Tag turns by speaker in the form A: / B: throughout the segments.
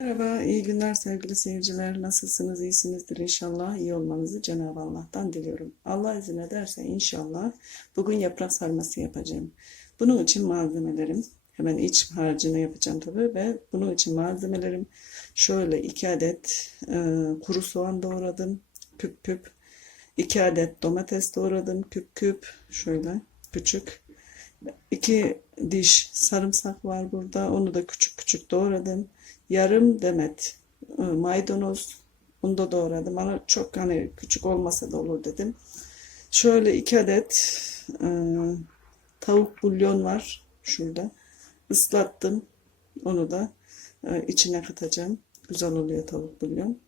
A: Merhaba, iyi günler sevgili seyirciler. Nasılsınız? İyisinizdir inşallah. İyi olmanızı Cenab-ı Allah'tan diliyorum. Allah izin ederse inşallah bugün yaprak sarması yapacağım. Bunun için malzemelerim, hemen iç harcını yapacağım tabii ve bunun için malzemelerim şöyle 2 adet e, kuru soğan doğradım küp küp. 2 adet domates doğradım küp küp. Şöyle küçük. 2 diş sarımsak var burada. Onu da küçük küçük doğradım. Yarım demet e, maydanoz. Bunu da doğradım. Ama çok hani küçük olmasa da olur dedim. Şöyle 2 adet e, tavuk bulyon var şurada. Islattım. Onu da e, içine katacağım. Güzel oluyor tavuk bulyon.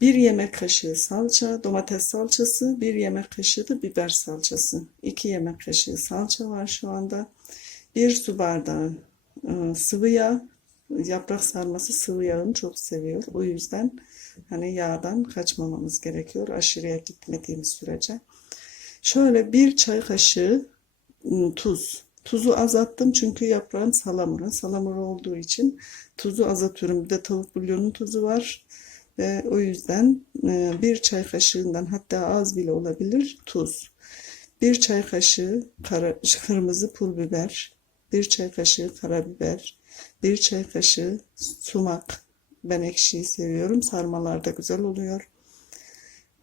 A: Bir yemek kaşığı salça, domates salçası, bir yemek kaşığı da biber salçası. İki yemek kaşığı salça var şu anda. Bir su bardağı e, sıvı yağ. Yaprak sarması sıvı yağını çok seviyor. O yüzden hani yağdan kaçmamamız gerekiyor aşırıya gitmediğimiz sürece. Şöyle bir çay kaşığı ım, tuz. Tuzu azalttım çünkü yaprağım salamura. Salamura olduğu için tuzu azatıyorum. Bir de tavuk bulyonun tuzu var. Ve o yüzden e, bir çay kaşığından hatta az bile olabilir tuz. Bir çay kaşığı kara, kırmızı pul biber. Bir çay kaşığı karabiber. Bir çay kaşığı sumak. Ben ekşiyi seviyorum. Sarmalarda güzel oluyor.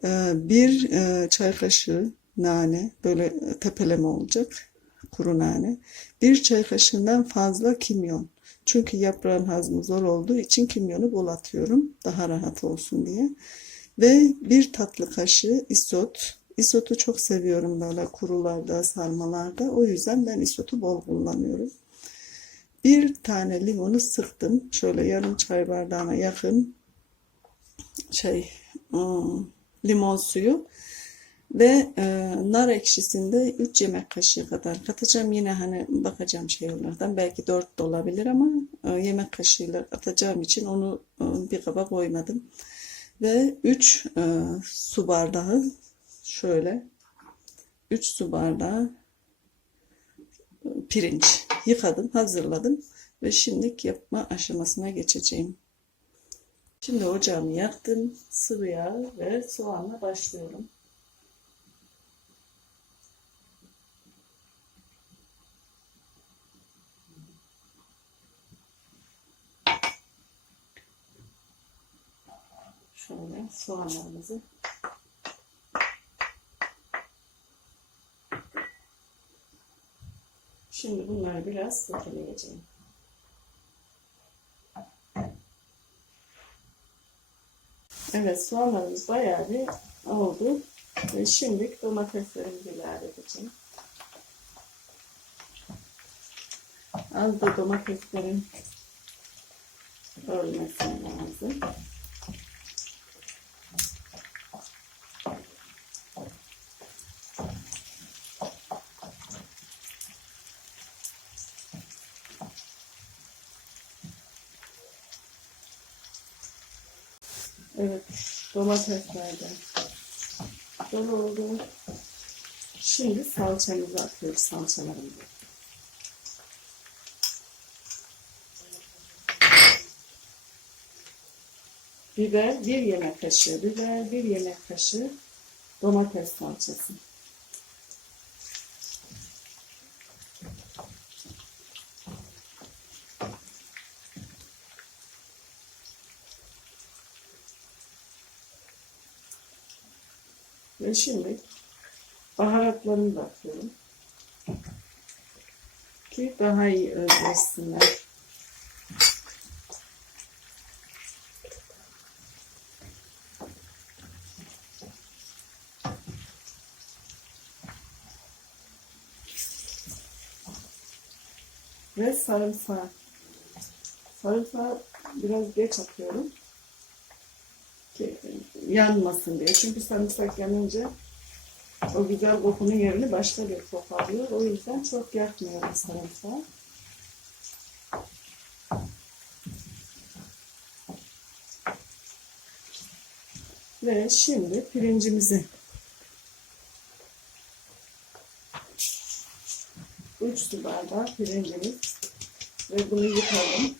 A: E, Bir e, çay kaşığı nane. Böyle tepeleme olacak. Kuru nane. Bir çay kaşığından fazla kimyon. Çünkü yaprağın hazmı zor olduğu için kimyonu bol atıyorum. Daha rahat olsun diye. Ve bir tatlı kaşığı isot. Isotu çok seviyorum böyle kurularda, sarmalarda. O yüzden ben isotu bol kullanıyorum. Bir tane limonu sıktım. Şöyle yarım çay bardağına yakın şey ım, limon suyu ve e, nar ekşisinde 3 yemek kaşığı kadar katacağım. Yine hani bakacağım şey onlardan. Belki 4 de olabilir ama e, yemek kaşığıyla atacağım için onu e, bir kaba koymadım. Ve 3 e, su bardağı şöyle 3 su bardağı e, pirinç yıkadım, hazırladım ve şimdi yapma aşamasına geçeceğim. Şimdi ocağımı yaktım. Sıvı yağ ve soğanla başlıyorum. Şöyle soğanlarımızı Şimdi bunları biraz soteleyeceğim. Evet soğanlarımız bayağı bir oldu. Ve şimdi domateslerimizi ilave edeceğim. Az da domateslerin ölmesi lazım. Evet, domatesler de dolu oldu. Şimdi salçamızı atıyoruz, salçalarımızı. Biber, bir yemek kaşığı biber, bir yemek kaşığı domates salçası. Ve şimdi baharatlarını da atıyorum. Ki daha iyi özleşsinler. Ve sarımsağı. Sarımsağı biraz geç atıyorum yanmasın diye. Çünkü sarımsak yanınca o güzel kokunun yerini başka bir koku alıyor. O yüzden çok yakmıyorum sarımsağı. Ve şimdi pirincimizi 3 su bardağı pirincimiz ve bunu yıkalım.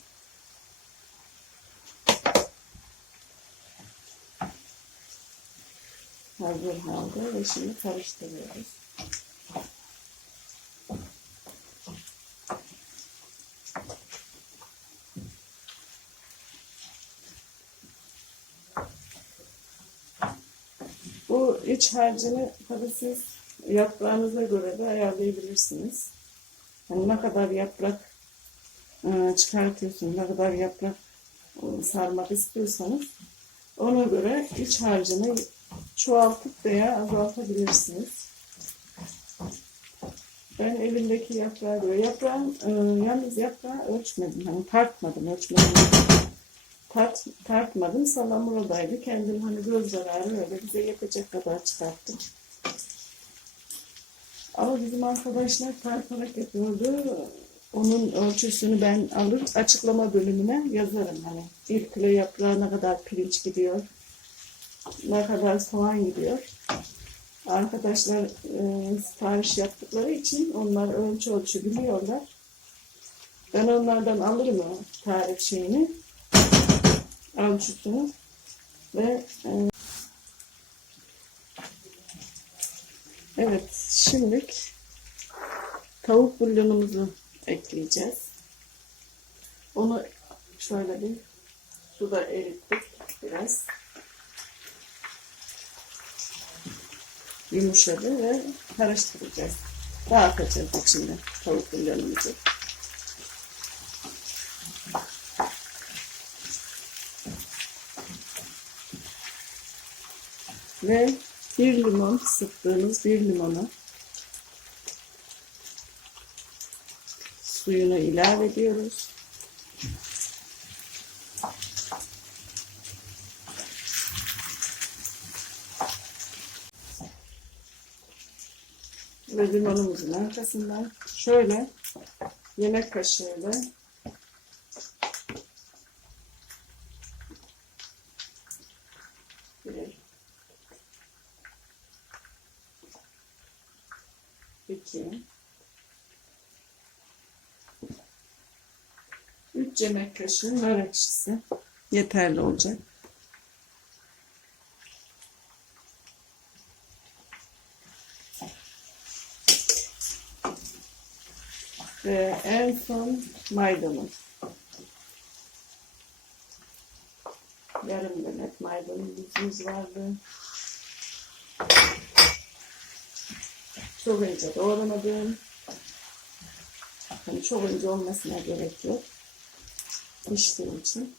A: Hazır halde ve şimdi karıştırıyoruz. Bu iç harcını tabii siz yaprağınıza göre de ayarlayabilirsiniz. Hani ne kadar yaprak e, çıkartıyorsunuz, ne kadar yaprak e, sarmak istiyorsanız ona göre iç harcını çoğaltıp veya azaltabilirsiniz. Ben elimdeki yaprağı göre yaprağın e, yalnız yaprağı ölçmedim. Hani tartmadım, ölçmedim. Tart, tartmadım. Salamura'daydı. Kendim hani göz zararı öyle bize yapacak kadar çıkarttım. Ama bizim arkadaşlar tartarak yapıyordu. Onun ölçüsünü ben alır açıklama bölümüne yazarım. Hani bir kilo yaprağa ne kadar pirinç gidiyor, ne kadar soğan gidiyor. Arkadaşlar e, sipariş yaptıkları için onlar ölçü ölçü biliyorlar. Ben onlardan alırım o tarif şeyini, ölçüsünü ve e, Evet, şimdi tavuk bulyonumuzu ekleyeceğiz. Onu şöyle bir suda erittik biraz. Yumuşadı ve karıştıracağız. Dağıtacağız içinde tavuk bulyonumuzu. Ve bir limon sıktığımız bir limonu suyunu ilave ediyoruz. Ve limonumuzun arkasından şöyle yemek kaşığıyla bir, iki, üç yemek kaşığı nar ekşisi yeterli olacak. Ve en son maydanoz. Yarım demet maydanozumuz vardı. Çok ince doğramadım. Hani çok ince olmasına gerek yok. Piştiği için.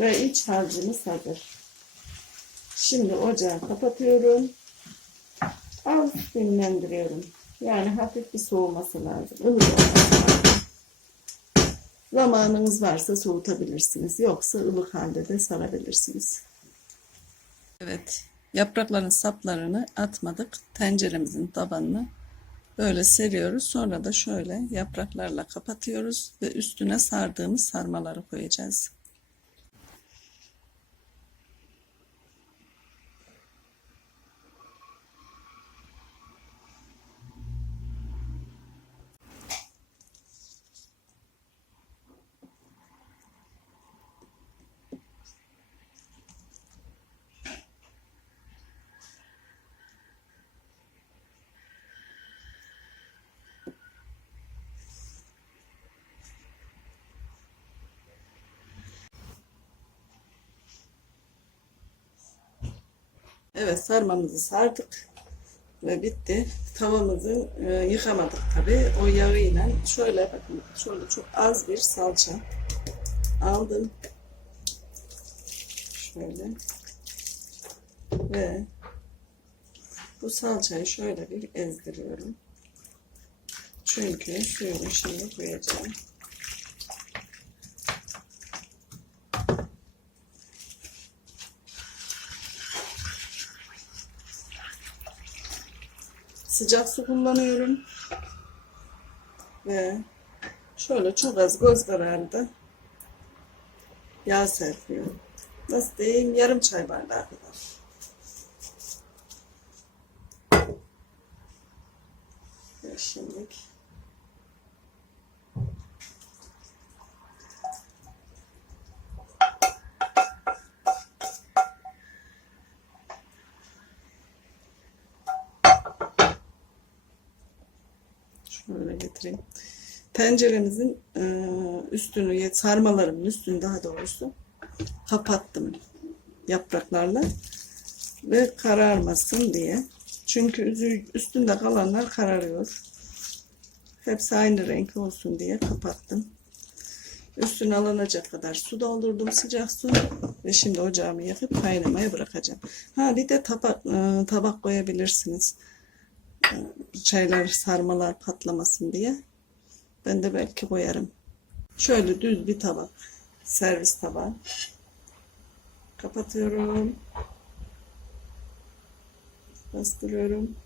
A: Ve iç harcımız hazır. Şimdi ocağı kapatıyorum. Az dinlendiriyorum. Yani hafif bir soğuması lazım. Lazım. Zamanınız varsa soğutabilirsiniz. Yoksa ılık halde de sarabilirsiniz. Evet. Yaprakların saplarını atmadık. Tenceremizin tabanını böyle seriyoruz. Sonra da şöyle yapraklarla kapatıyoruz ve üstüne sardığımız sarmaları koyacağız. Evet sarmamızı sardık ve bitti. Tavamızı e, yıkamadık tabi. O yağıyla şöyle bakın şöyle çok az bir salça aldım. Şöyle ve bu salçayı şöyle bir ezdiriyorum. Çünkü suyunu şimdi koyacağım. Sıcak su kullanıyorum. Ve şöyle çok az göz kararında yağ serpiyorum. Nasıl diyeyim? Yarım çay bardağı kadar. Ve getireyim. Tenceremizin e, üstünü, sarmalarımın üstünü daha doğrusu kapattım yapraklarla ve kararmasın diye. Çünkü üstünde kalanlar kararıyor. Hepsi aynı renk olsun diye kapattım. Üstüne alınacak kadar su doldurdum sıcak su ve şimdi ocağımı yakıp kaynamaya bırakacağım. Ha bir de tabak, e, tabak koyabilirsiniz. Şeyler sarmalar patlamasın diye. Ben de belki koyarım. Şöyle düz bir tabak. Servis tabağı. Kapatıyorum. Bastırıyorum.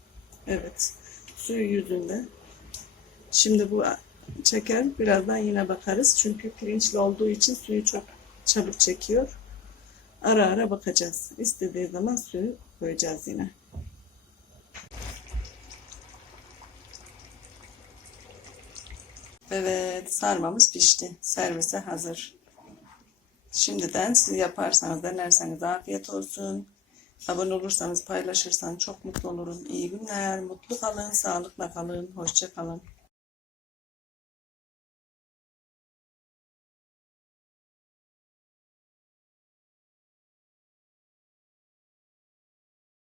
A: Evet. Suyu yüzünde. Şimdi bu çeker. Birazdan yine bakarız. Çünkü pirinçli olduğu için suyu çok çabuk çekiyor. Ara ara bakacağız. İstediği zaman suyu koyacağız yine. Evet, sarmamız pişti. Servise hazır. Şimdiden siz yaparsanız, denerseniz afiyet olsun. Abone olursanız, paylaşırsanız çok mutlu olurum. İyi günler, mutlu kalın, sağlıkla kalın, hoşça kalın.